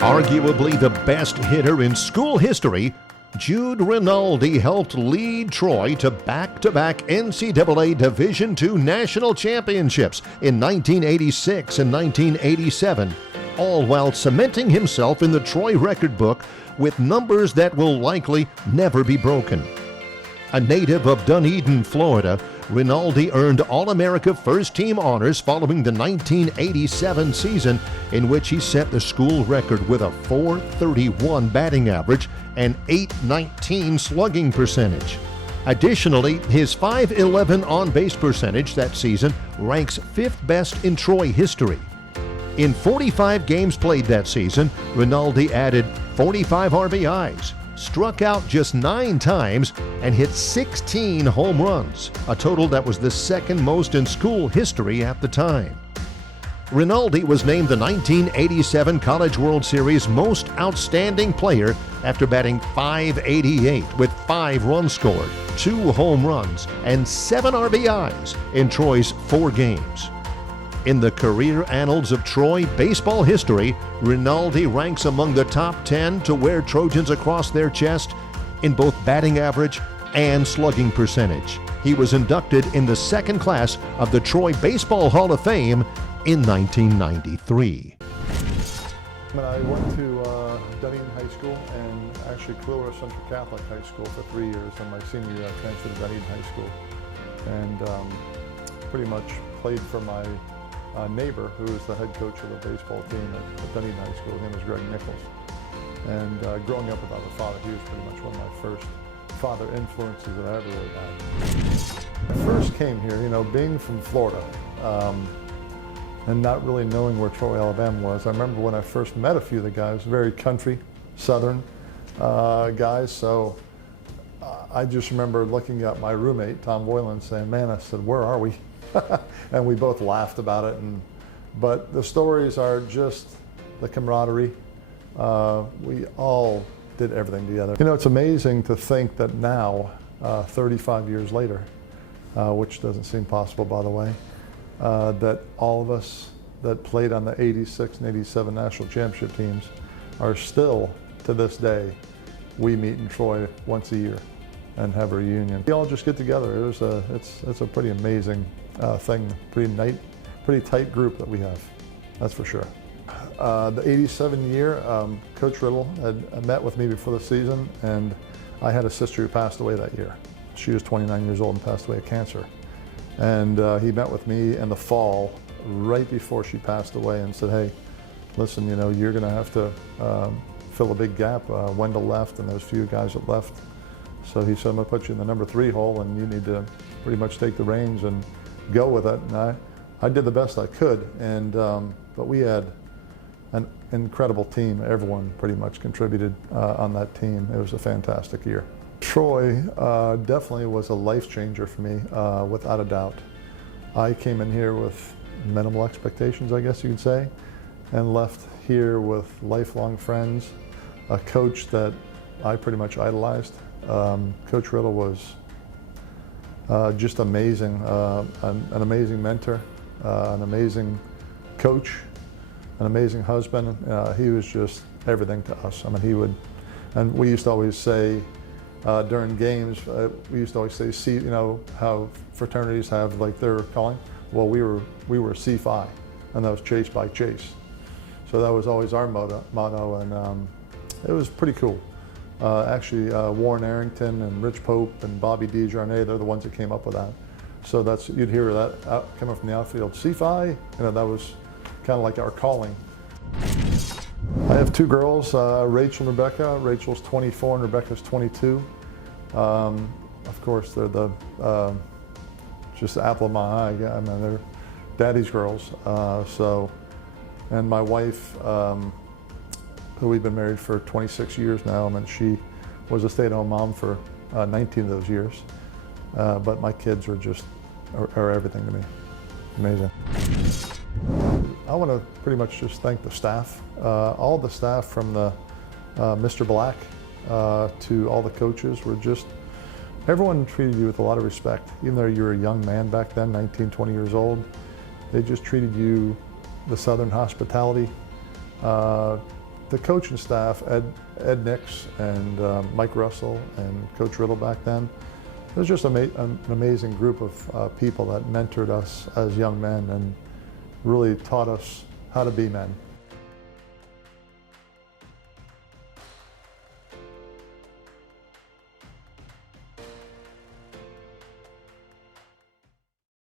Arguably the best hitter in school history, Jude Rinaldi helped lead Troy to back-to-back NCAA Division II national championships in 1986 and 1987, all while cementing himself in the Troy record book with numbers that will likely never be broken. A native of Dunedin, Florida, Rinaldi earned All-America First-Team honors following the 1987 season, in which he set the school record with a .431 batting average and .819 slugging percentage. Additionally, his .511 on-base percentage that season ranks 5th best in Troy history. In 45 games played that season, Rinaldi added 45 RBIs, struck out just 9 times, and hit 16 home runs, a total that was the second most in school history at the time. Rinaldi was named the 1987 College World Series Most Outstanding Player after batting .588 with 5 runs scored, 2 home runs, and 7 RBIs in Troy's 4 games. In the career annals of Troy baseball history, Rinaldi ranks among the top 10 to wear Trojans across their chest in both batting average and slugging percentage. He was inducted in the second class of the Troy Baseball Hall of Fame in 1993. I went to Dunedin High School and actually Clearwater Central Catholic High School for 3 years, and my senior year I transferred to Dunedin High School and pretty much played for my neighbor, who was the head coach of the baseball team at Dunedin High School. His name was Greg Nichols. And growing up without a father, he was pretty much one of my first father influences that I ever really had. I first came here, being from Florida, and not really knowing where Troy, Alabama was. I remember when I first met a few of the guys, very country, southern guys, so I just remember looking at my roommate, Tom Boylan, saying, "Man," I said, "where are we?" And we both laughed about it. But the stories are just the camaraderie. We all did everything together. It's amazing to think that now, 35 years later, which doesn't seem possible, by the way, that all of us that played on the 86 and 87 national championship teams are still, to this day, we meet in Troy once a year and have a reunion. We all just get together. It's a pretty amazing thing, pretty tight group that we have, that's for sure. The 87 year, Coach Riddle had met with me before the season, and I had a sister who passed away that year. She was 29 years old and passed away of cancer. And he met with me in the fall, right before she passed away, and said, "Hey, listen, you're gonna have to fill a big gap. Wendell left, and there's a few guys that left. So he said, I'm gonna put you in the number 3 hole, and you need to pretty much take the reins and go with it." And I did the best I could, and but we had an incredible team. Everyone pretty much contributed on that team. It was a fantastic year. Troy definitely was a life changer for me, without a doubt. I came in here with minimal expectations, I guess you could say, and left here with lifelong friends, a coach that I pretty much idolized. Coach Riddle was just amazing, an amazing mentor, an amazing coach, an amazing husband. He was just everything to us. I mean, he would, and we used to always say during games, we used to always say, see, how fraternities have like their calling. Well, we were C5, and that was Chase by Chase. So that was always our motto, and it was pretty cool. Actually, Warren Arrington and Rich Pope and Bobby DeJarnay, they're the ones that came up with that. So you'd hear that coming from the outfield. C5, that was kind of like our calling. I have 2 girls, Rachel and Rebecca. Rachel's 24 and Rebecca's 22. Of course, they're the just the apple of my eye. Yeah, I mean, they're daddy's girls. And my wife, who we've been married for 26 years now. I mean, she was a stay-at-home mom for 19 of those years. But my kids are everything to me. Amazing. I want to pretty much just thank the staff, all the staff from the Mr. Black to all the coaches were just, everyone treated you with a lot of respect. Even though you were a young man back then, 19, 20 years old, they just treated you the Southern hospitality. The coaching staff, Ed Nix and Mike Russell and Coach Riddle back then, it was just an amazing group of people that mentored us as young men and really taught us how to be men.